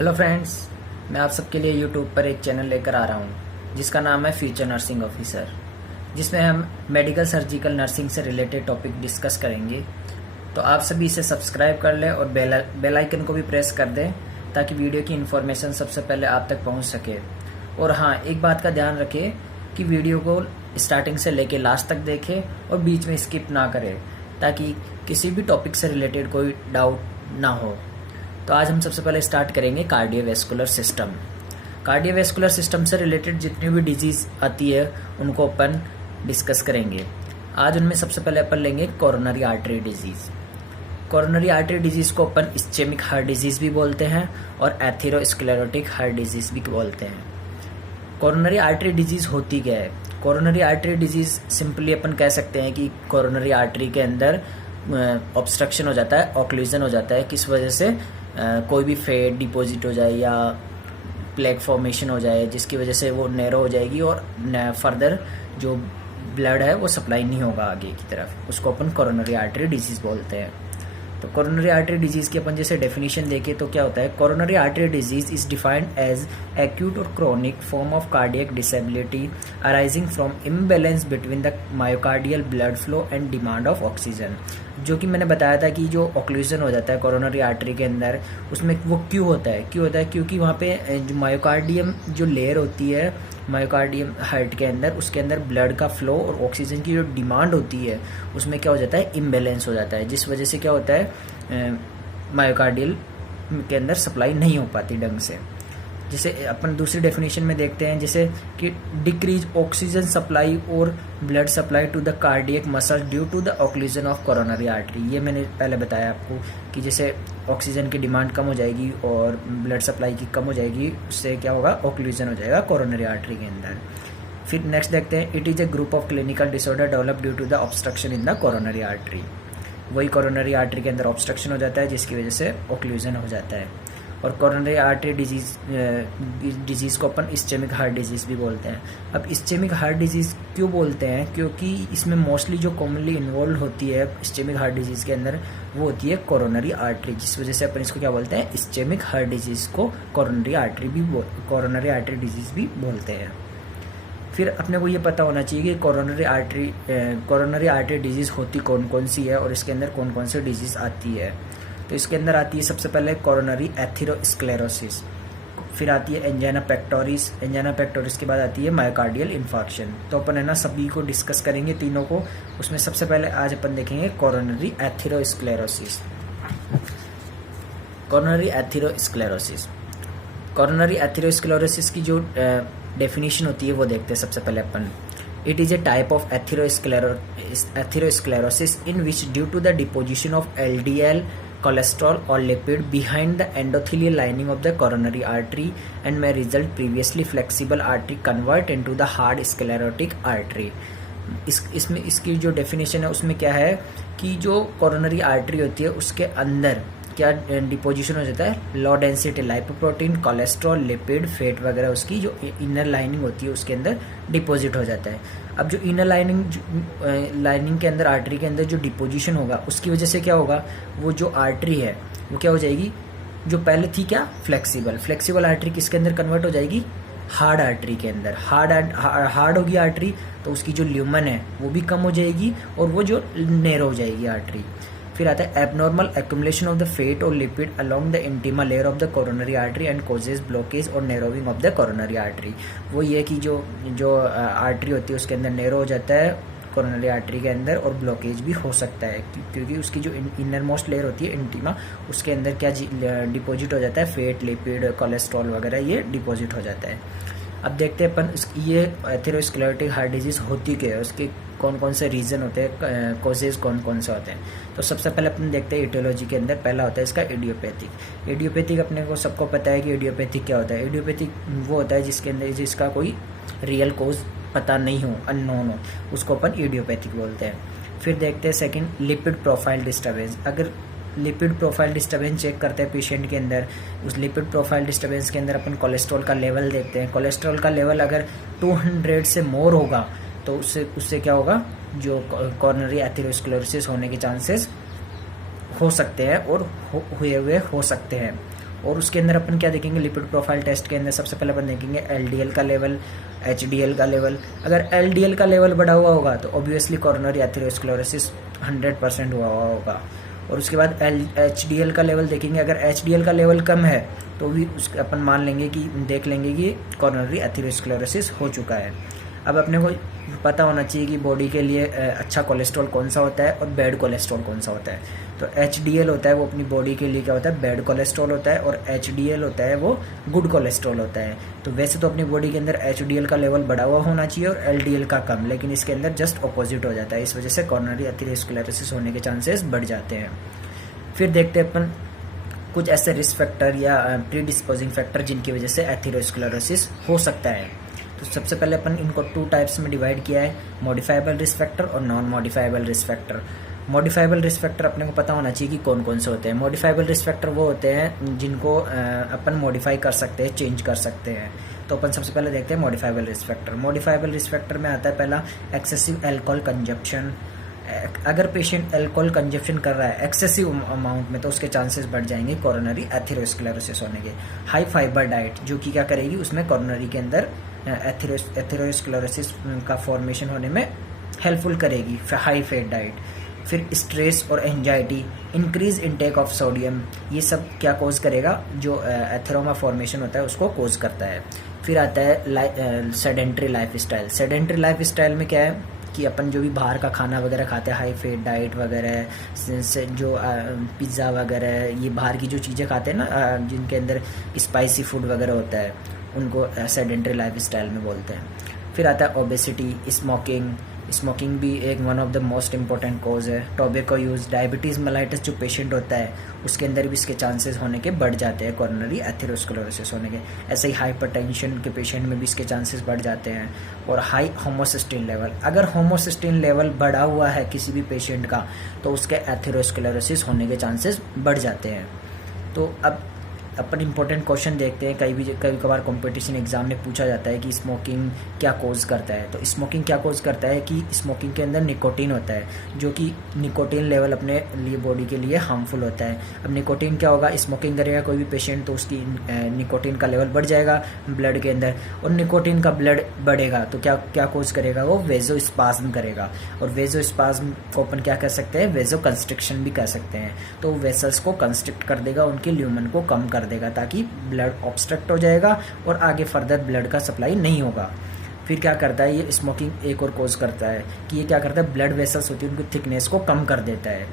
Hello friends, मैं आप सबके लिए यूट्यूब पर एक चैनल लेकर आ रहा हूँ जिसका नाम है फ्यूचर नर्सिंग ऑफिसर, जिसमें हम मेडिकल सर्जिकल नर्सिंग से रिलेटेड टॉपिक डिस्कस करेंगे। तो आप सभी इसे सब्सक्राइब कर लें और बेल आइकन को भी प्रेस कर दें ताकि वीडियो की इन्फॉर्मेशन सबसे पहले आप तक पहुँच सके। और हाँ, एक बात का ध्यान रखें कि वीडियो को स्टार्टिंग से लेके लास्ट तक देखें और बीच में स्किप ना करें ताकि किसी भी टॉपिक से रिलेटेड कोई डाउट ना हो। तो आज हम सबसे पहले स्टार्ट करेंगे कार्डियोवैस्कुलर सिस्टम। कार्डियोवैस्कुलर सिस्टम से रिलेटेड जितनी भी डिजीज़ आती है उनको अपन डिस्कस करेंगे। आज उनमें सबसे पहले अपन लेंगे coronary artery disease. Coronary artery disease को अपन इस्चेमिक हार्ट डिजीज़ भी बोलते हैं और एथेरोस्क्लेरोटिक हार्ट डिजीज़ भी बोलते हैं। कोरोनरी आर्टरी डिजीज़ होती क्या है? कोरोनरी आर्टरी डिजीज़ सिंपली अपन कह सकते हैं कि कोरोनरी आर्टरी के अंदर ऑब्स्ट्रक्शन हो जाता है, ऑक्लूजन हो जाता है। किस वजह से? कोई भी फैट डिपॉजिट हो जाए या प्लेग फॉर्मेशन हो जाए, जिसकी वजह से वो नैरो हो जाएगी और फर्दर जो ब्लड है वो सप्लाई नहीं होगा आगे की तरफ। उसको अपन कोरोनरी आर्टरी डिजीज़ बोलते हैं। तो कोरोनरी आर्टरी डिजीज़ की अपन जैसे डेफिनेशन देखें तो क्या होता है? Coronary artery disease is defined as acute और chronic form of cardiac disability arising from imbalance between the myocardial blood flow and demand of oxygen. जो कि मैंने बताया था कि जो ऑक्लूजन हो जाता है कोरोनरी आर्टरी के अंदर, उसमें वो क्यों होता है? क्योंकि वहाँ पे जो मायोकार्डियम जो लेयर होती है मायोकार्डियम हार्ट के अंदर, उसके अंदर ब्लड का फ्लो और ऑक्सीजन की जो डिमांड होती है उसमें क्या हो जाता है? इम्बैलेंस हो जाता है, जिस वजह से क्या होता है मायोकार्डियल के अंदर सप्लाई नहीं हो पाती ढंग से। जैसे अपन दूसरी डेफिनेशन में देखते हैं जैसे कि डिक्रीज ऑक्सीजन सप्लाई और blood supply to the cardiac muscle due to the occlusion of coronary artery. ये मैंने पहले बताया आपको कि जैसे ऑक्सीजन की डिमांड कम हो जाएगी और ब्लड सप्लाई की कम हो जाएगी, उससे क्या होगा? ऑक्लूजन हो जाएगा कोरोनरी आर्टरी के अंदर। फिर नेक्स्ट देखते हैं, it is a group of clinical disorder develop due to the obstruction in the coronary artery. वही कोरोनरी आर्टरी के अंदर ऑब्स्ट्रक्शन हो जाता है जिसकी वजह से ऑक्लूजन हो जाता है। और कोरोनरी आर्टरी डिजीज़ को अपन इस्चेमिक हार्ट डिजीज़ भी बोलते हैं। अब इस्चेमिक हार्ट डिजीज़ क्यों बोलते हैं? क्योंकि इसमें मोस्टली जो कॉमनली इन्वॉल्व होती है इस्चेमिक हार्ट डिजीज़ के अंदर वो होती है कोरोनरी आर्टरी, जिस वजह से अपन इसको क्या बोलते हैं? इस्चेमिक हार्ट डिजीज़ को कोरोनरी आर्टरी डिजीज़ भी बोलते हैं। फिर अपने को ये पता होना चाहिए कि कोरोनरी आर्टरी डिजीज़ होती कौन कौन सी है और इसके अंदर कौन कौन सी डिजीज़ आती है। तो इसके अंदर आती है सबसे पहले कोरोनरी एथेरोस्क्लेरोसिस, फिर आती है एंजाइना पेक्टोरिस के बाद आती है मायोकार्डियल इन्फार्क्शन। तो अपन है ना सभी को डिस्कस करेंगे तीनों को। उसमें सबसे पहले आज अपन देखेंगे कोरोनरी एथेरोस्क्लेरोसिस। कोरोनरी एथेरोस्क्लेरोसिस की जो डेफिनेशन होती है वो देखते हैं सबसे पहले अपन। It is a type of atherosclerosis in which due to the deposition of LDL cholesterol or lipid behind the endothelial lining of the coronary artery and may result previously flexible artery convert into the hard sclerotic artery। इसमें इसकी जो definition है उसमें क्या है कि जो coronary artery होती है उसके अंदर क्या डिपोजिशन हो जाता है? Low density lipoprotein, cholesterol, lipid, fat वगैरह उसकी जो इनर लाइनिंग होती है उसके अंदर डिपॉजिट हो जाता है। अब जो इनर लाइनिंग के अंदर आर्टरी के अंदर जो डिपोजिशन होगा उसकी वजह से क्या होगा? वो जो आर्टरी है वो क्या हो जाएगी? जो पहले थी क्या? फ्लेक्सिबल आर्टरी किसके अंदर कन्वर्ट हो जाएगी? हार्ड आर्टरी के अंदर। हार्ड होगी आर्टरी तो उसकी जो ल्यूमन है वो भी कम हो जाएगी और वो जो नैरो हो जाएगी आर्टरी। फिर आता है abnormal accumulation of the fat और lipid along the intima layer of the coronary artery and causes blockage और narrowing of the coronary artery. वो ये कि जो आर्टरी होती है उसके अंदर नैरो हो जाता है कोरोनरी आर्टरी के अंदर और ब्लॉकेज भी हो सकता है क्योंकि उसकी जो इनर मोस्ट लेयर होती है इंटीमा, उसके अंदर क्या डिपॉजिट हो जाता है? फैट, लिपिड, कोलेस्ट्रॉल वगैरह ये डिपॉजिट हो जाता है। अब देखते हैं अपन ये एथेरोस्क्लेरोटिक हार्ट डिजीज़ होती क्या है, उसके कौन कौन से रीज़न होते हैं, कॉजेज कौन कौन से होते हैं। तो सबसे पहले अपन देखते हैं इटियोलॉजी के अंदर पहला होता है इसका इडियोपैथिक। अपने को सबको पता है कि इडियोपैथिक क्या होता है। इडियोपैथिक वो होता है जिसके अंदर जिसका कोई रियल कोज पता नहीं हो, अननोन हो, उसको अपन इडियोपैथिक बोलते हैं। फिर देखते हैं सेकंड, लिपिड प्रोफाइल डिस्टर्बेंस। अगर लिपिड प्रोफाइल डिस्टर्बेंस चेक करते हैं पेशेंट के अंदर, उस लिपिड प्रोफाइल डिस्टर्बेंस के अंदर अपन कोलेस्ट्रॉल का लेवल देखते हैं। कोलेस्ट्रॉल का लेवल अगर 200 से मोर होगा तो उससे क्या होगा? जो कोरोनरी एथेरोस्क्लेरोसिस होने के चांसेस हो सकते हैं और हुए हुए हो सकते हैं। और उसके अंदर अपन क्या देखेंगे, लिपिड प्रोफाइल टेस्ट के अंदर सबसे पहले अपन देखेंगे एलडीएल का लेवल, एचडीएल का लेवल। अगर एलडीएल का लेवल बढ़ा हुआ होगा तो ऑब्वियसली कोरोनरी एथेरोस्क्लेरोसिस 100% हुआ होगा। और उसके बाद एचडीएल का लेवल देखेंगे, अगर एचडीएल का लेवल कम है तो भी उसके अपन मान लेंगे कि देख लेंगे कि कोरोनरी एथेरोस्क्लेरोसिस हो चुका है। अब अपने को पता होना चाहिए कि बॉडी के लिए अच्छा कोलेस्ट्रॉल कौन सा होता है और बैड कोलेस्ट्रॉल कौन सा होता है। तो एचडीएल होता है वो अपनी बॉडी के लिए क्या होता है, बैड कोलेस्ट्रॉल होता है, और एचडीएल होता है वो गुड कोलेस्ट्रॉल होता है। तो वैसे तो अपनी बॉडी के अंदर एचडीएल का लेवल बढ़ा हुआ होना चाहिए और एलडीएल का कम, लेकिन इसके अंदर जस्ट अपोजिट हो जाता है। इस वजह से कोरोनरी एथेरोस्क्लेरोसिस होने के चांसेस बढ़ जाते हैं। फिर देखते हैं अपन कुछ ऐसे रिस्क फैक्टर या प्रीडिस्पोजिंग फैक्टर जिनकी वजह से एथेरोस्क्लेरोसिस हो सकता है। तो सबसे पहले अपन इनको 2 टाइप्स में डिवाइड किया है, मॉडिफाइबल रिस्क फैक्टर और non modifiable risk factor. Modifiable risk factor अपने को पता होना चाहिए कि कौन कौन से होते हैं। मॉडिफाइबल रिस्क फैक्टर वो होते हैं जिनको अपन मॉडिफाई कर सकते हैं, चेंज कर सकते हैं। तो अपन सबसे पहले देखते हैं modifiable risk factor. Modifiable risk factor में आता है पहला एक्सेसिव अल्कोहल कंजप्शन। अगर पेशेंट अल्कोहल कंजप्शन कर रहा है एक्सेसिव अमाउंट में तो उसके चांसेस बढ़ जाएंगे कोरोनरी एथेरोस्क्लेरोसिस होने के। हाई फाइबर डाइट जो कि क्या करेगी, उसमें कोरोनरी के अंदर एथेरोस्क्लेरोसिस का फॉर्मेशन होने में हेल्पफुल करेगी। हाई फैट डाइट, फिर स्ट्रेस और anxiety, increase intake of sodium, ये सब क्या कोज करेगा, जो एथेरोमा फॉर्मेशन होता है उसको कोज करता है। फिर आता है sedentary life style. Sedentary life style में क्या है कि अपन जो भी बाहर का खाना वगैरह खाते हैं, हाई फैट डाइट वगैरह, जो पिज़्ज़ा वगैरह, ये बाहर की जो चीज़ें खाते हैं ना, जिनके अंदर स्पाइसी फूड वगैरह होता है, उनको सेडेंट्री लाइफ स्टाइल में बोलते हैं। फिर आता है ओबेसिटी, स्मोकिंग। स्मोकिंग भी एक one of the most important cause है। टोबैको यूज, डायबिटीज़ मेलाइटस जो पेशेंट होता है उसके अंदर भी इसके चांसेस होने के बढ़ जाते हैं, कोरोनरी एथेरोस्क्लेरोसिस होने के। ऐसे ही हाइपरटेंशन के पेशेंट में भी इसके चांसेस बढ़ जाते हैं। और हाई होमोसिस्टिन लेवल, अगर होमोसिस्टिन लेवल बढ़ा हुआ है किसी भी पेशेंट का तो उसके एथेरोस्क्लेरोसिस होने के चांसेस बढ़ जाते हैं। तो अब अपन इंपॉर्टेंट क्वेश्चन देखते हैं। कभी कभार कंपटीशन एग्जाम में पूछा जाता है कि स्मोकिंग क्या कोज करता है। तो स्मोकिंग क्या कोज करता है कि स्मोकिंग के अंदर निकोटीन होता है, जो कि निकोटीन लेवल अपने लिए बॉडी के लिए हार्मफुल होता है। अब निकोटीन क्या होगा, स्मोकिंग करेगा कोई भी पेशेंट तो उसकी निकोटीन का लेवल बढ़ जाएगा ब्लड के अंदर, और निकोटीन का ब्लड बढ़ेगा तो क्या कोज करेगा, वो वेजोस्पाज्म करेगा। और वेजोस्पाज्म को अपन क्या कर सकते हैं, वेजो कंस्ट्रिक्शन भी कर सकते हैं। तो वेसल्स को कंस्ट्रिक्ट कर देगा, उनके ल्यूमन को कम कर देगा, ताकि ब्लड ऑब्स्ट्रक्ट हो जाएगा और आगे फर्दर ब्लड का सप्लाई नहीं होगा। फिर क्या करता है ये स्मोकिंग, एक और कोज करता है कि ये क्या करता है, ब्लड वेसल्स होती है उनकी थिकनेस को कम कर देता है।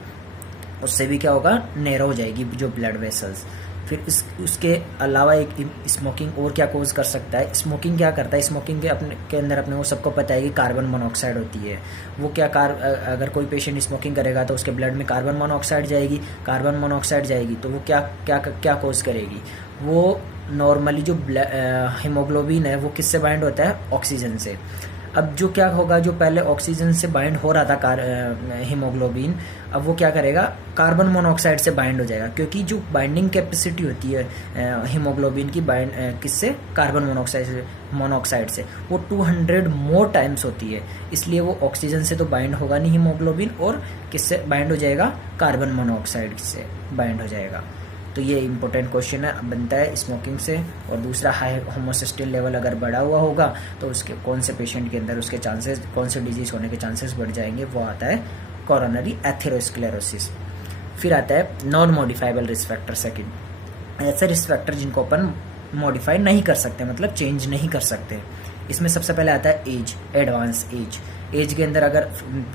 उससे भी क्या होगा, नैरो हो जाएगी जो ब्लड वेसल्स। फिर उसके अलावा एक स्मोकिंग और क्या कोज कर सकता है, स्मोकिंग क्या करता है, स्मोकिंग के अंदर अपने को सबको पता है कि कार्बन मोनोऑक्साइड होती है। वो क्या अगर कोई पेशेंट स्मोकिंग करेगा तो उसके ब्लड में कार्बन मोनोऑक्साइड जाएगी। कार्बन मोनोऑक्साइड जाएगी तो वो क्या कोज करेगी, वो नॉर्मली जो हीमोग्लोबिन है वो किससे बाइंड होता है, ऑक्सीजन से। अब जो क्या होगा, जो पहले ऑक्सीजन से बाइंड हो रहा था हीमोग्लोबिन, अब वो क्या करेगा, कार्बन मोनोऑक्साइड से बाइंड हो जाएगा। क्योंकि जो बाइंडिंग कैपेसिटी होती है हीमोग्लोबिन की किससे, कार्बन मोनोऑक्साइड से, वो 200 मोर टाइम्स होती है। इसलिए वो ऑक्सीजन से तो बाइंड होगा नहीं हीमोग्लोबिन, और किससे बाइंड हो जाएगा, कार्बन मोनोऑक्साइड से बाइंड हो जाएगा। तो ये इंपॉर्टेंट क्वेश्चन है बनता है स्मोकिंग से। और दूसरा, हाई होमोसिस्टिन लेवल अगर बढ़ा हुआ होगा तो उसके कौन से पेशेंट के अंदर उसके चांसेस, कौन से डिजीज होने के चांसेस बढ़ जाएंगे, वो आता है कोरोनरी एथेरोस्क्लेरोसिस। फिर आता है non modifiable risk factor second, ऐसे रिस्क फैक्टर जिनको अपन मॉडिफाई नहीं कर सकते, मतलब चेंज नहीं कर सकते। इसमें सबसे पहले आता है एज, एडवांस एज। एज के अंदर अगर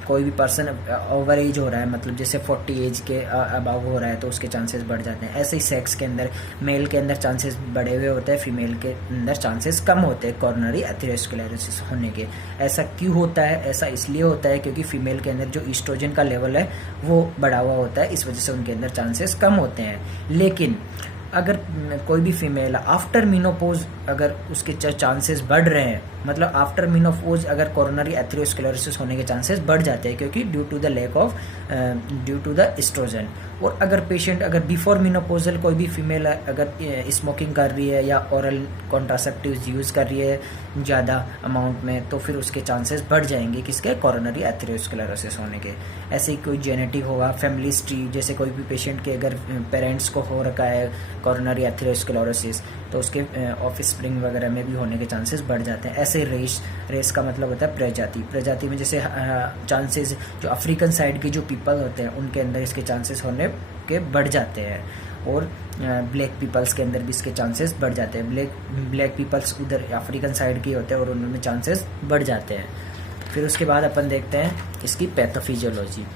कोई भी पर्सन ओवर एज हो रहा है, मतलब जैसे 40 एज के अबाव हो रहा है तो उसके चांसेस बढ़ जाते हैं। ऐसे ही सेक्स के अंदर, मेल के अंदर चांसेस बढ़े हुए होते हैं, फीमेल के अंदर चांसेस कम होते हैं कोरोनरी एथेरोस्क्लेरोसिस होने के। ऐसा क्यों होता है, ऐसा इसलिए होता है क्योंकि फीमेल के अंदर जो ईस्ट्रोजन का लेवल है वो बढ़ा हुआ होता है, इस वजह से उनके अंदर चांसेस कम होते हैं। लेकिन अगर कोई भी फीमेल आफ्टर मीनोपोज अगर उसके चांसेस बढ़ रहे हैं, मतलब आफ्टर मीनोपोज अगर कोरोनरी एथेरोस्क्लेरोसिस होने के चांसेस बढ़ जाते हैं, क्योंकि ड्यू टू द एस्ट्रोजन। और अगर पेशेंट अगर बिफोर मीनोपोजल कोई भी फीमेल अगर स्मोकिंग कर रही है या ओरल कॉन्ट्रासेप्टिव्स यूज़ कर रही है ज़्यादा अमाउंट में, तो फिर उसके चांसेस बढ़ जाएंगे किसके, कोरोनरी एथेरोस्क्लेरोसिस होने के। ऐसे ही कोई जेनेटिक होगा, फैमिली हिस्ट्री, जैसे कोई भी पेशेंट के अगर पेरेंट्स को हो रखा है कोरोनरी एथेरोस्क्लेरोसिस, तो उसके ऑफ स्प्रिंग वगैरह में भी होने के चांसेस बढ़ जाते हैं। ऐसे रेस का मतलब होता है प्रजाति में जैसे चांसेस जो अफ्रीकन साइड के जो पीपल होते हैं उनके अंदर इसके चांसेस होने के बढ़ जाते हैं, और ब्लैक पीपल्स के अंदर भी इसके चांसेस बढ़ जाते हैं। ब्लैक पीपल्स उधर अफ्रीकन साइड के होते हैं और उनमें चांसेस बढ़ जाते हैं। फिर उसके बाद अपन देखते हैं इसकी पैथोफिजियोलॉजी।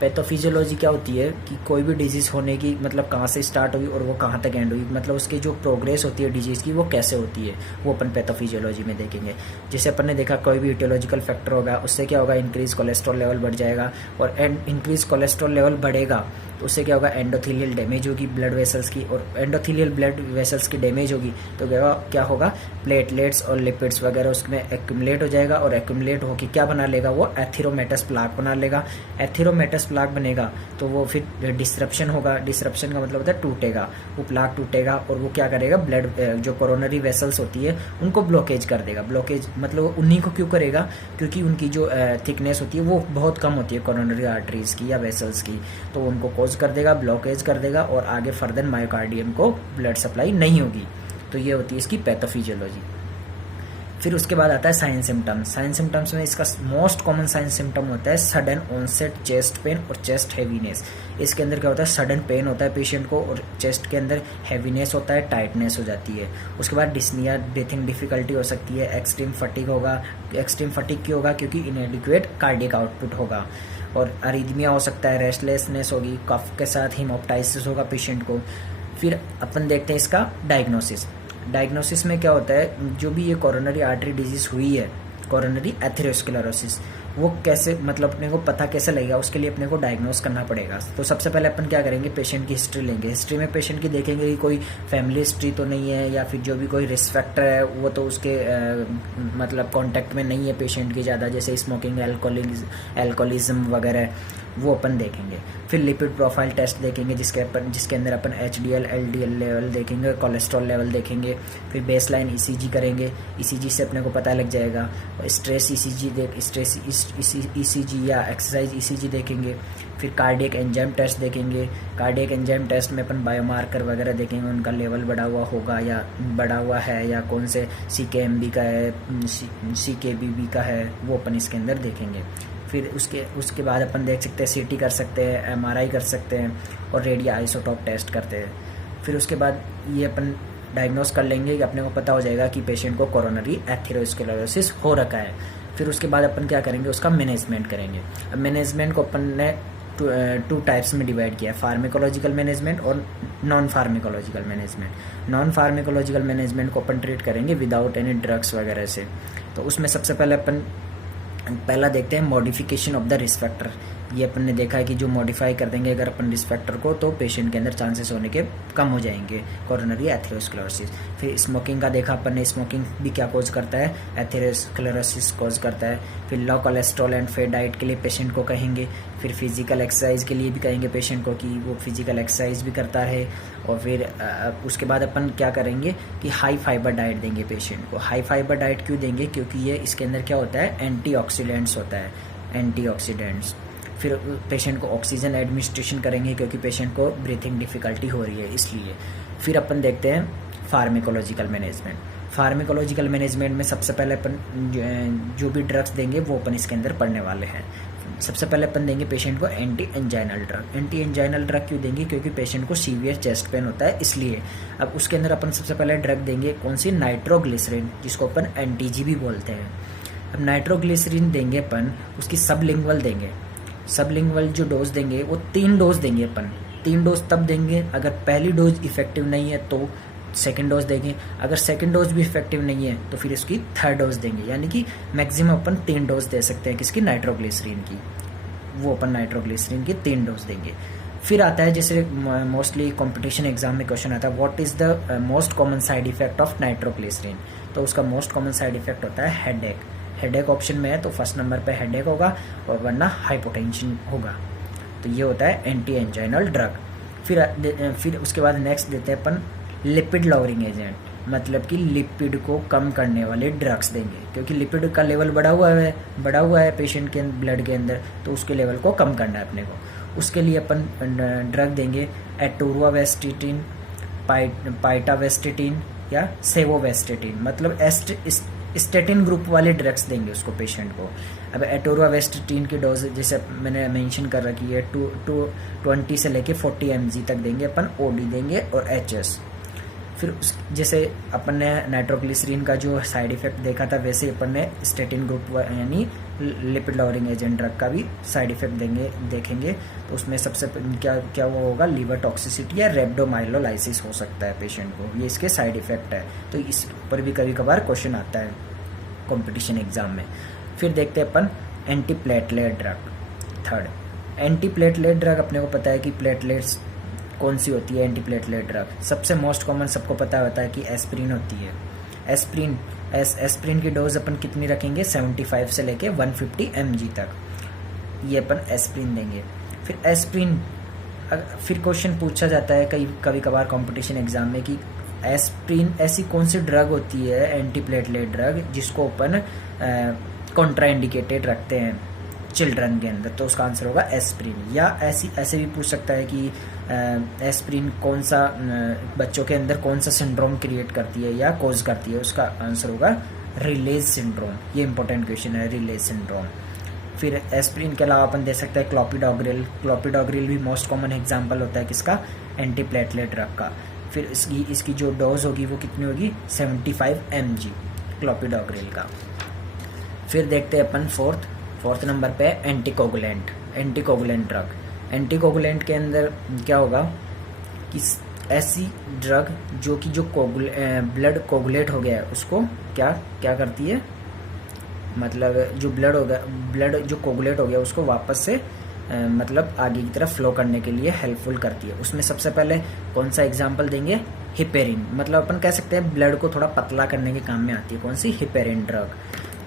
पैथोफिजियोलॉजी क्या होती है कि कोई भी डिजीज़ होने की मतलब कहाँ से स्टार्ट हुई और वो कहाँ तक एंड हुई, मतलब उसकी जो प्रोग्रेस होती है डिजीज़ की वो कैसे होती है, वो अपन पैथोफिजियोलॉजी में देखेंगे। जैसे अपन ने देखा कोई भी इटियोलॉजिकल फैक्टर होगा उससे क्या होगा, इंक्रीज कोलेस्ट्रॉल लेवल बढ़ जाएगा, और इंक्रीज कोलेस्ट्रॉल लेवल बढ़ेगा तो उससे क्या होगा, एंडोथेलियल डैमेज होगी ब्लड वेसल्स की, और एंडोथेलियल ब्लड वेसल्स की डैमेज होगी तो क्या होगा, प्लेटलेट्स और लिपिड्स वगैरह उसमें एक्यूमुलेट हो जाएगा, और एक्यूमुलेट होकर क्या बना लेगा, वो एथेरोमेटस प्लाक बना लेगा। एथेरोमेटस प्लाक बनेगा तो वो फिर डिस्ट्रप्शन होगा। डिस्ट्रप्शन का मतलब होता है टूटेगा, वो प्लाक टूटेगा और वो क्या करेगा, ब्लड जो कोरोनरी वेसल्स होती है उनको ब्लॉकेज कर देगा। ब्लॉकेज मतलब उन्हीं को क्यों करेगा, क्योंकि उनकी जो थिकनेस होती है वो बहुत कम होती है कोरोनरी आर्टरीज की या वेसल्स की, तो उनको कोज कर देगा, ब्लॉकेज कर देगा, और आगे फर्दर मायोकार्डियम को ब्लड सप्लाई नहीं होगी। तो ये होती है इसकी पैथोफिजियोलॉजी। फिर उसके बाद आता है साइन सिम्टम्स। साइन सिम्टम्स में इसका मोस्ट कॉमन साइन सिम्टम होता है सडन ऑनसेट चेस्ट पेन और चेस्ट हैवीनेस। इसके अंदर क्या होता है, सडन पेन होता है पेशेंट को, और चेस्ट के अंदर हैवीनेस होता है, टाइटनेस हो जाती है। उसके बाद डिस्निया, ब्रीथिंग डिफिकल्टी हो सकती है, एक्सट्रीम फटीग होगा। एक्सट्रीम फटीग क्यों होगा, क्योंकि इनएडिक्वेट कार्डियक आउटपुट होगा, और अरिदमिया हो सकता है, रेस्टलेसनेस होगी, कफ के साथ हिमोप्टाइसिस होगा पेशेंट को। फिर अपन देखते हैं इसका डायग्नोसिस। डायग्नोसिस में क्या होता है, जो भी ये कोरोनरी आर्टरी डिजीज़ हुई है, कोरोनरी एथेरोस्क्लेरोसिस, वो कैसे मतलब अपने को पता कैसे लगेगा, उसके लिए अपने को डायग्नोस करना पड़ेगा। तो सबसे पहले अपन क्या करेंगे, पेशेंट की हिस्ट्री लेंगे। हिस्ट्री में पेशेंट की देखेंगे कि कोई फैमिली हिस्ट्री तो नहीं है, या फिर जो भी कोई रिस्क फैक्टर है वो तो उसके मतलब कांटेक्ट में नहीं है पेशेंट की ज़्यादा, जैसे स्मोकिंग, एल्कोहलिज्म वगैरह, वो अपन देखेंगे। फिर लिपिड प्रोफाइल टेस्ट देखेंगे जिसके अंदर अपन HDL LDL लेवल देखेंगे, कोलेस्ट्रॉल लेवल देखेंगे। फिर बेसलाइन ECG करेंगे, ECG से अपने को पता लग जाएगा। स्ट्रेस ECG या एक्सरसाइज ECG देखेंगे। फिर कार्डियक एंजाइम टेस्ट देखेंगे। कार्डियक एंजाइम टेस्ट में अपन बायोमार्कर वगैरह देखेंगे, उनका लेवल बढ़ा हुआ होगा या बढ़ा हुआ है, या कौन से CKMB का है, CKBB का है, वो अपन इसके अंदर देखेंगे। फिर उसके बाद अपन देख सकते हैं CT कर सकते हैं, MRI कर सकते हैं, और रेडियो आइसोटोप टेस्ट करते हैं। फिर उसके बाद ये अपन डायग्नोस कर लेंगे कि अपने को पता हो जाएगा कि पेशेंट को कोरोनरी एथेरोस्क्लेरोसिस हो रखा है। फिर उसके बाद अपन क्या करेंगे, उसका मैनेजमेंट करेंगे। अब मैनेजमेंट को अपन ने टू टाइप्स में डिवाइड किया है, फार्मेकोलॉजिकल मैनेजमेंट और non pharmacological management. Non pharmacological management को अपन ट्रीट करेंगे विदाउट एनी ड्रग्स वगैरह से। तो उसमें सबसे पहला देखते हैं modification of the risk factor. ये अपन ने देखा है कि जो मॉडिफाई कर देंगे अगर अपन रिस्क फैक्टर को, तो पेशेंट के अंदर चांसेस होने के कम हो जाएंगे कोरोनरी एथेरोस्क्लेरोसिस। फिर स्मोकिंग का देखा अपन ने, स्मोकिंग भी क्या कॉज करता है, एथेरोस्क्लेरोसिस कॉज करता है। फिर लो कोलेस्ट्रॉल एंड फैट डाइट के लिए पेशेंट को कहेंगे। फिर फिजिकल एक्सरसाइज के लिए भी कहेंगे पेशेंट को कि वो फिजिकल एक्सरसाइज भी करता रहे। और फिर उसके बाद अपन क्या करेंगे कि हाई फाइबर डाइट देंगे पेशेंट को। हाई फाइबर डाइट क्यों देंगे, क्योंकि ये इसके अंदर क्या होता है, एंटीऑक्सीडेंट्स होता है, एंटीऑक्सीडेंट्स। फिर पेशेंट को ऑक्सीजन एडमिनिस्ट्रेशन करेंगे क्योंकि पेशेंट को ब्रीथिंग डिफ़िकल्टी हो रही है इसलिए। फिर अपन देखते हैं फार्मेकोलॉजिकल मैनेजमेंट। फार्मेकोलॉजिकल मैनेजमेंट में सबसे पहले अपन जो भी ड्रग्स देंगे वो अपन इसके अंदर पढ़ने वाले हैं। सबसे पहले अपन देंगे पेशेंट को anti anginal drug. Anti anginal drug क्यों देंगे, क्योंकि पेशेंट को सीवियर चेस्ट पेन होता है इसलिए। अब उसके अंदर अपन सबसे पहले ड्रग देंगे कौन सी, नाइट्रोग्लिसरीन, जिसको अपन NTG भी बोलते हैं। अब नाइट्रोग्लिसरीन देंगे अपन, उसकी सबलिंगुअल देंगे। सबलिंगुअल जो डोज देंगे वो 3 डोज देंगे अपन। 3 डोज तब देंगे अगर पहली डोज इफेक्टिव नहीं है तो सेकेंड डोज देंगे, अगर सेकेंड डोज भी इफेक्टिव नहीं है तो फिर इसकी थर्ड डोज देंगे। यानी कि मैक्सिमम अपन 3 डोज दे सकते हैं किसकी, नाइट्रोग्लिसरीन की। वो अपन नाइट्रोग्लिसरीन की 3 डोज देंगे। फिर आता है जैसे मोस्टली कंपटीशन एग्जाम में क्वेश्चन आता है, what is the most common side effect of nitroglycerin. तो उसका मोस्ट कॉमन साइड इफेक्ट होता है हेडेक। हेडेक ऑप्शन में है तो फर्स्ट नंबर पे हेडेक होगा, और वरना हाइपोटेंशन होगा। तो ये होता है एंटी एंजाइनल ड्रग। फिर उसके बाद नेक्स्ट देते हैं अपन लिपिड लॉवरिंग एजेंट, मतलब कि लिपिड को कम करने वाले ड्रग्स देंगे, क्योंकि लिपिड का लेवल बढ़ा हुआ है पेशेंट के ब्लड के अंदर, तो उसके लेवल को कम करना है अपने को। उसके लिए अपन ड्रग देंगे एटोरुवास्टिटिन, पाइटावेस्टेटिन या सेवोवेस्टेटिन, मतलब स्टेटिन ग्रुप वाले ड्रग्स देंगे उसको पेशेंट को। अब एटोरोवेस्टेटिन की डोज जैसे मैंने मेंशन कर रखी है 20 से लेके 40 mg तक देंगे अपन, ओडी देंगे और एचएस। फिर उस जैसे अपन ने नाइट्रोग्लिसरीन का जो साइड इफेक्ट देखा था, वैसे अपन ने स्टेटिन ग्रुप यानी लिपिड लॉवरिंग एजेंट ड्रग का भी साइड इफेक्ट देखेंगे। तो उसमें सबसे क्या वो होगा, लीवर टॉक्सिसिटी या रेब्डोमाइलोलाइसिस हो सकता है पेशेंट को, ये इसके साइड इफेक्ट है। तो इस पर भी कभी कभार क्वेश्चन आता है कंपटीशन एग्जाम में। फिर देखते हैं अपन anti platelet drug. Third, anti platelet drug अपने को पता है कि प्लेटलेट्स कौन सी होती है। एंटी प्लेटलेट ड्रग सबसे मोस्ट कॉमन सबको पता होता है कि एस्प्रिन होती है। एस्प्रिन की डोज अपन कितनी रखेंगे, 75 से लेके 150 mg तक, ये अपन एस्प्रिन देंगे। फिर एस्प्रिन, फिर क्वेश्चन पूछा जाता है कभी कभार कंपटीशन एग्जाम में कि एस्प्रिन ऐसी कौन सी ड्रग होती है, एंटी प्लेटलेट ड्रग, जिसको अपन कॉन्ट्राइंडिकेटेड रखते हैं चिल्ड्रन के अंदर। तो उसका आंसर होगा एस्प्रिन। या ऐसे भी पूछ सकता है कि एस्प्रिन कौन सा बच्चों के अंदर कौन सा सिंड्रोम क्रिएट करती है या कोज करती है, उसका आंसर होगा रिलेज सिंड्रोम। ये इंपॉर्टेंट क्वेश्चन है, रिलेज सिंड्रोम। फिर एस्प्रिन के अलावा अपन दे सकते हैं क्लोपिडोग्रिल भी मोस्ट कॉमन एग्जाम्पल होता है किसका, एंटी प्लेटलेट ड्रग का। फिर इसकी जो डोज होगी वो कितनी होगी, 75 mg क्लोपिडोग्रिल का। फिर देखते हैं अपन फोर्थ नंबर पे एंटीकोगुलेंट ड्रग। एंटीकोगुलेंट के अंदर क्या होगा कि ऐसी ड्रग जो ब्लड कोगुलेट हो गया है उसको क्या करती है, मतलब जो ब्लड जो कोगुलेट हो गया उसको वापस से मतलब आगे की तरफ फ्लो करने के लिए हेल्पफुल करती है। उसमें सबसे पहले कौन सा एग्जांपल देंगे, हिपेरिन, मतलब अपन कह सकते हैं ब्लड को थोड़ा पतला करने के काम में आती है। कौन सी, हिपेरिन ड्रग।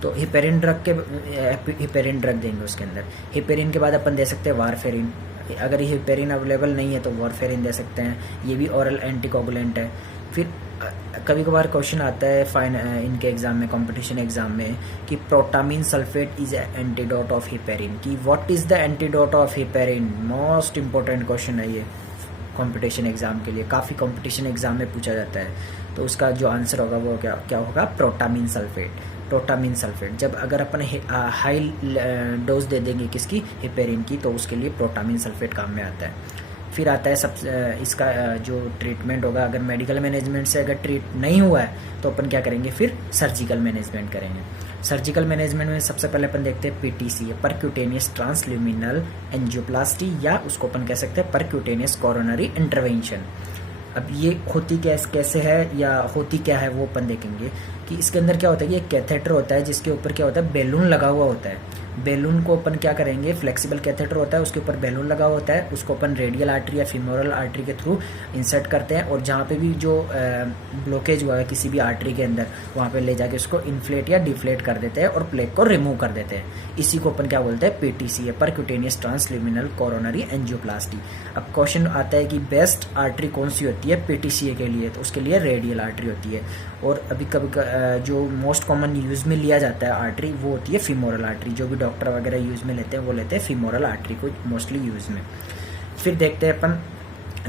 तो हिपेरिन ड्रग देंगे उसके अंदर। हिपेरिन के बाद अपन दे सकते हैं वारफेरिन। अगर हिपेरिन अवेलेबल नहीं है तो वारफेरिन दे सकते हैं, ये भी ओरल एंटीकोगुलेंट है। फिर कभी कभार क्वेश्चन आता है इनके एग्जाम में, कंपटीशन एग्जाम में, कि protamine sulphate is antidote of heparin, कि what is the antidote of heparin. Most important question है ये कंपटीशन एग्जाम के लिए, काफ़ी कंपटीशन एग्जाम में पूछा जाता है। तो उसका जो आंसर होगा वो क्या होगा, प्रोटामीन सल्फेट। जब अगर अपन हाई डोज दे देंगे किसकी, हिपेरिन की, तो उसके लिए प्रोटामीन सल्फेट काम में आता है। फिर आता है इसका जो ट्रीटमेंट होगा, अगर मेडिकल मैनेजमेंट से अगर ट्रीट नहीं हुआ है तो अपन क्या करेंगे, फिर सर्जिकल मैनेजमेंट करेंगे। सर्जिकल मैनेजमेंट में सबसे पहले अपन देखते हैं पीटीसी, परक्यूटेनियस ट्रांसल्यूमिनल एंजियोप्लास्टी, या उसको अपन कह सकते हैं परक्यूटेनियस कोरोनरी इंटरवेंशन। अब ये होती कैसे है या होती क्या है वो अपन देखेंगे कि इसके अंदर क्या होता है कि एक कैथेटर होता है जिसके ऊपर क्या होता है, बैलून लगा हुआ होता है। बैलून को अपन क्या करेंगे, फ्लेक्सिबल कैथेटर होता है, उसके ऊपर बैलून लगा होता है, उसको अपन रेडियल आर्टरी या फीमोरल आर्टरी के थ्रू इंसर्ट करते हैं, और जहाँ पे भी जो ब्लॉकेज हुआ है किसी भी आर्टरी के अंदर, वहाँ पे ले जाके उसको इन्फ्लेट या डिफ्लेट कर देते हैं और प्लेग को रिमूव कर देते हैं। इसी को अपन क्या बोलते हैं, पीटीसी है, परक्यूटेनियस ट्रांसल्यूमिनल कोरोनरी एंजियोप्लास्टी। अब क्वेश्चन आता है कि बेस्ट आर्टरी कौन सी होती है पीटीसी के लिए, तो उसके लिए रेडियल आर्टरी होती है। और अभी कभी जो मोस्ट कॉमन यूज में लिया जाता है आर्टरी, वो होती है फीमोरल आर्टरी। जो भी डॉक्टर वगैरह यूज में लेते हैं वो लेते हैं फीमोरल आर्टरी को मोस्टली यूज में। फिर देखते हैं अपन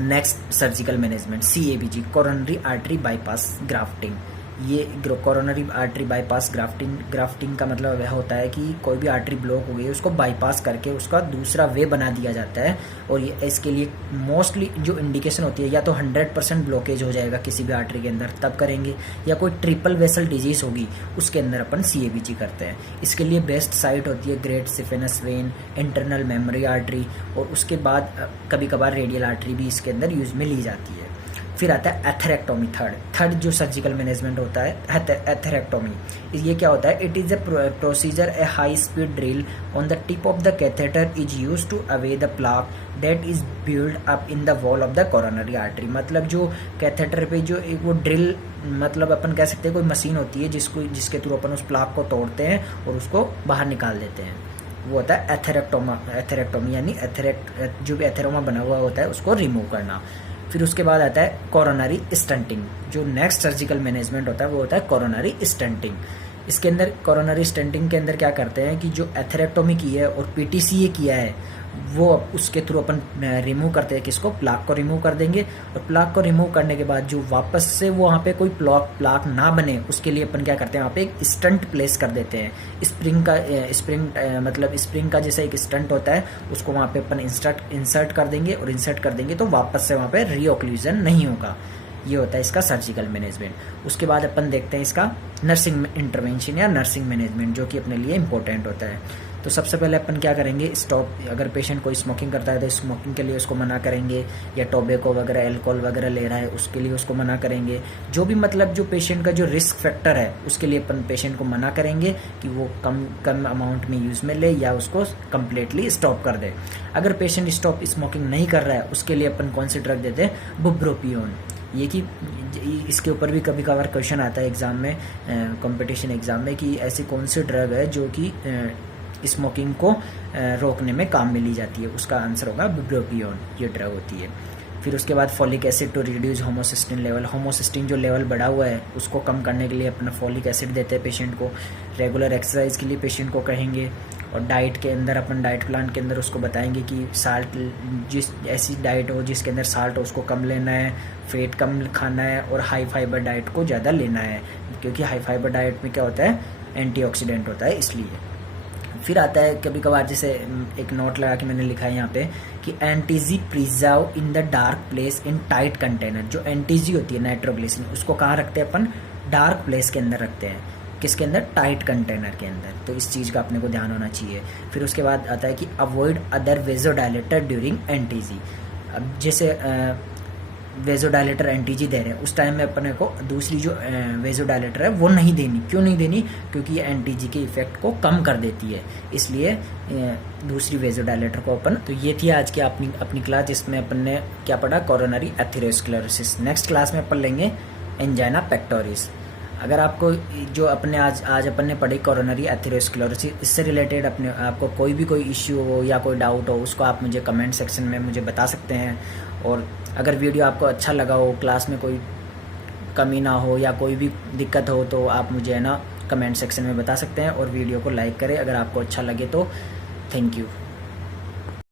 next surgical management, CABG, coronary artery bypass grafting. ये कोरोनरी आर्टरी बाईपास ग्राफ्टिंग का मतलब यह होता है कि कोई भी आर्टरी ब्लॉक हो गई है उसको बाईपास करके उसका दूसरा वे बना दिया जाता है। और ये इसके लिए मोस्टली जो इंडिकेशन होती है, या तो 100% ब्लॉकेज हो जाएगा किसी भी आर्टरी के अंदर तब करेंगे, या कोई ट्रिपल वेसल डिजीज होगी उसके अंदर अपन सीएबीजी करते हैं। इसके लिए बेस्ट साइट होती है great saphenous when, internal memory artery, और उसके बाद कभी कभार रेडियल आर्टरी भी इसके अंदर यूज में ली जाती है। फिर आता है एथेरेक्टोमी, थर्ड जो सर्जिकल मैनेजमेंट होता है एथेरेक्टोमी। ये क्या होता है, it is a procedure, a high speed drill on the tip of the catheter is use to away the plaque that is build up in the wall of the coronary artery. मतलब जो catheter पे जो एक वो drill, मतलब अपन कह सकते हैं कोई मशीन होती है जिसके थ्रू अपन उस प्लाक को तोड़ते हैं और उसको बाहर निकाल देते हैं, वो होता है एथेरेक्टोमी, यानी जो भी एथेरोमा बना हुआ होता है उसको रिमूव करना। फिर उसके बाद आता है कोरोनरी स्टंटिंग। जो नेक्स्ट सर्जिकल मैनेजमेंट होता है वो होता है कोरोनरी स्टंटिंग। इसके अंदर कोरोनरी स्टंटिंग के अंदर क्या करते हैं कि जो एथेरेक्टोमी की है और पीटीसीए किया है वो उसके थ्रू अपन रिमूव करते हैं, किसको, प्लाक को रिमूव कर देंगे। और प्लाक को रिमूव करने के बाद जो वापस से वो वहाँ पे कोई प्लाक ना बने, उसके लिए अपन क्या करते हैं, वहाँ पे एक स्टंट प्लेस कर देते हैं। मतलब स्प्रिंग का जैसे एक स्टंट होता है, उसको वहाँ पे अपन इंसर्ट कर देंगे, और इंसर्ट कर देंगे तो वापस से वहाँ पे रीओक्लूजन नहीं होगा। ये होता है इसका सर्जिकल मैनेजमेंट। उसके बाद अपन देखते हैं इसका नर्सिंग इंटरवेंशन या नर्सिंग मैनेजमेंट, जो कि अपने लिए इंपॉर्टेंट होता है। तो सबसे पहले अपन क्या करेंगे, स्टॉप, अगर पेशेंट कोई स्मोकिंग करता है तो स्मोकिंग के लिए उसको मना करेंगे, या टोबैको वगैरह अल्कोहल वगैरह ले रहा है उसके लिए उसको मना करेंगे। जो भी मतलब जो पेशेंट का जो रिस्क फैक्टर है उसके लिए अपन पेशेंट को मना करेंगे कि वो कम अमाउंट में यूज़ में ले, या उसको कम्प्लीटली स्टॉप कर दे। अगर पेशेंट स्टॉप स्मोकिंग नहीं कर रहा है उसके लिए अपन कौन सी ड्रग देते हैं, बुप्रोपियोन। ये कि इसके ऊपर भी कभी कभार क्वेश्चन आता है एग्ज़ाम में, कंपटीशन एग्ज़ाम में, कि ऐसी कौन सी ड्रग है जो कि स्मोकिंग को रोकने में काम में ली जाती है। उसका आंसर होगा बुप्रोपियोन, ये ड्रग होती है। फिर उसके बाद folic acid to reduce homocysteine level. Homocysteine जो लेवल बढ़ा हुआ है उसको कम करने के लिए अपना फॉलिक एसिड देते हैं पेशेंट को। रेगुलर एक्सरसाइज के लिए पेशेंट को कहेंगे। और डाइट के अंदर अपन डाइट प्लान के अंदर उसको बताएंगे कि साल्ट, जिस ऐसी डाइट हो जिसके अंदर साल्ट हो उसको कम लेना है, फेट कम खाना है, और हाई फाइबर डाइट को ज़्यादा लेना है, क्योंकि हाई फाइबर डाइट में क्या होता है, एंटीऑक्सीडेंट होता है, इसलिए। फिर आता है कभी कभार, जैसे एक नोट लगा के मैंने लिखा है यहाँ पे कि NTG preserve in the dark place in tight container. जो एंटीजी होती है नाइट्रोग्लिसरीन, उसको कहाँ रखते हैं अपन, डार्क प्लेस के अंदर रखते हैं। किसके अंदर, टाइट कंटेनर के अंदर। तो इस चीज़ का अपने को ध्यान होना चाहिए। फिर उसके बाद आता है कि अवॉइड अदर वेजोडायलेटर ड्यूरिंग एंटीजी। अब जैसे वेजोडायलेटर एंटीजी दे रहे हैं उस टाइम में अपने को दूसरी जो वेजोडायलेटर है वो नहीं देनी। क्यों नहीं देनी, क्योंकि ये एंटीजी के इफेक्ट को कम कर देती है, इसलिए दूसरी वेजोडायलेटर को अपन। तो ये थी आज की अपनी क्लास, जिसमें अपन ने क्या पढ़ा, कोरोनरी एथेरोस्क्लेरोसिस। नेक्स्ट क्लास में अपन लेंगे एंजाइना पेक्टोरिस। अगर आपको जो अपने आज अपन ने पढ़ी कोरोनरी एथेरोस्क्लेरोसिस, इससे रिलेटेड अपने आपको कोई इश्यू हो या कोई डाउट हो, उसको आप मुझे कमेंट सेक्शन में मुझे बता सकते हैं। और अगर वीडियो आपको अच्छा लगा हो, क्लास में कोई कमी ना हो या कोई भी दिक्कत हो, तो आप मुझे है ना कमेंट सेक्शन में बता सकते हैं। और वीडियो को लाइक करें अगर आपको अच्छा लगे तो। Thank you.